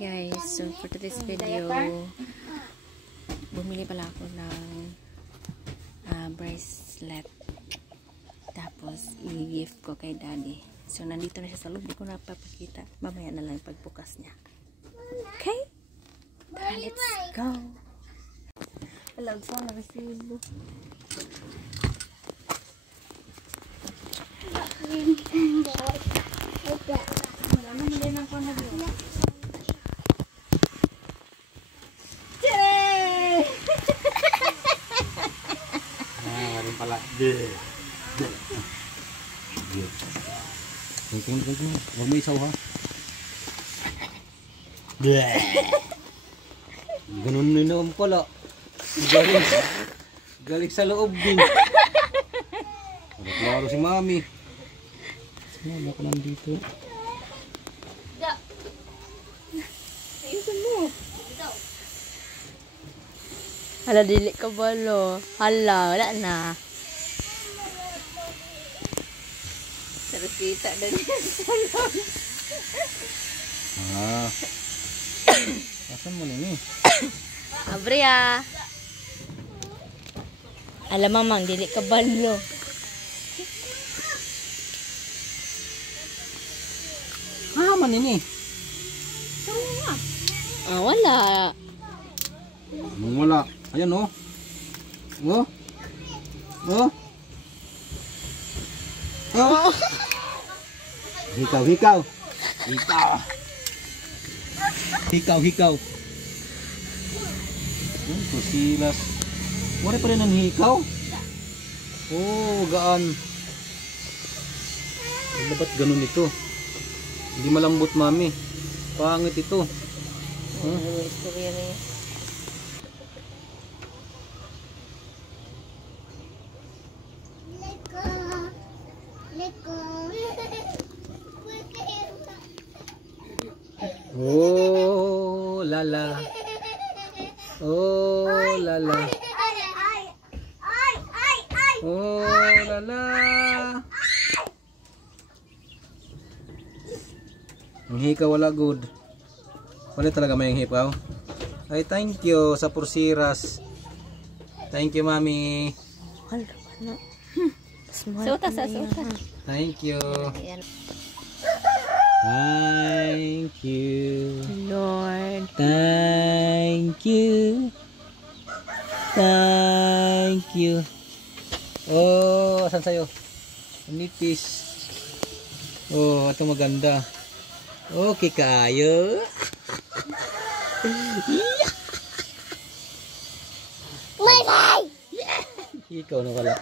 guys, so for today's video, bumili pala ako ng bracelet. Tapos i-gift ko kay daddy. So nandito na siya sa loob, di ko napapakita. Mamaya na lang pagbukas niya. Okay? Let's go! Alam ko, na-receive. Pala. Huwag mo isaw ha. Ganun ninoom pala. Galing sa loob din. Klaro si mami. Sino ako nandito? Ayusin mo. Hala, dili ka balo. Hala, wala na. Terus kita dan Asan mo nini? Abre ya. Alam mamang, dili ka balo. Man ini. Wala. Anong wala? Ayan oh. Oh. Oh. Oh. Hikaw, hikaw. Hikaw. Hikaw, hikaw. Pusilas. Wala pa rin ang hikaw. Oh, gaan. Dapat ganun ito. Hindi malambot, mami. Pangit ito. Istorya na yun. Oh, lala. Oh, lala. Oh, lala. Ang hikaw wala good. Wala talaga may hikaw. Ay, thank you sa pursiras. Thank you, mami. Hala, hala. Sutas, sutas. Thank you. Ayan. Thank you. Lord. Thank you. Thank you. Oh, asan sa'yo? Nipis. Oh, ito maganda. Okay kayo. Ikaw na wala.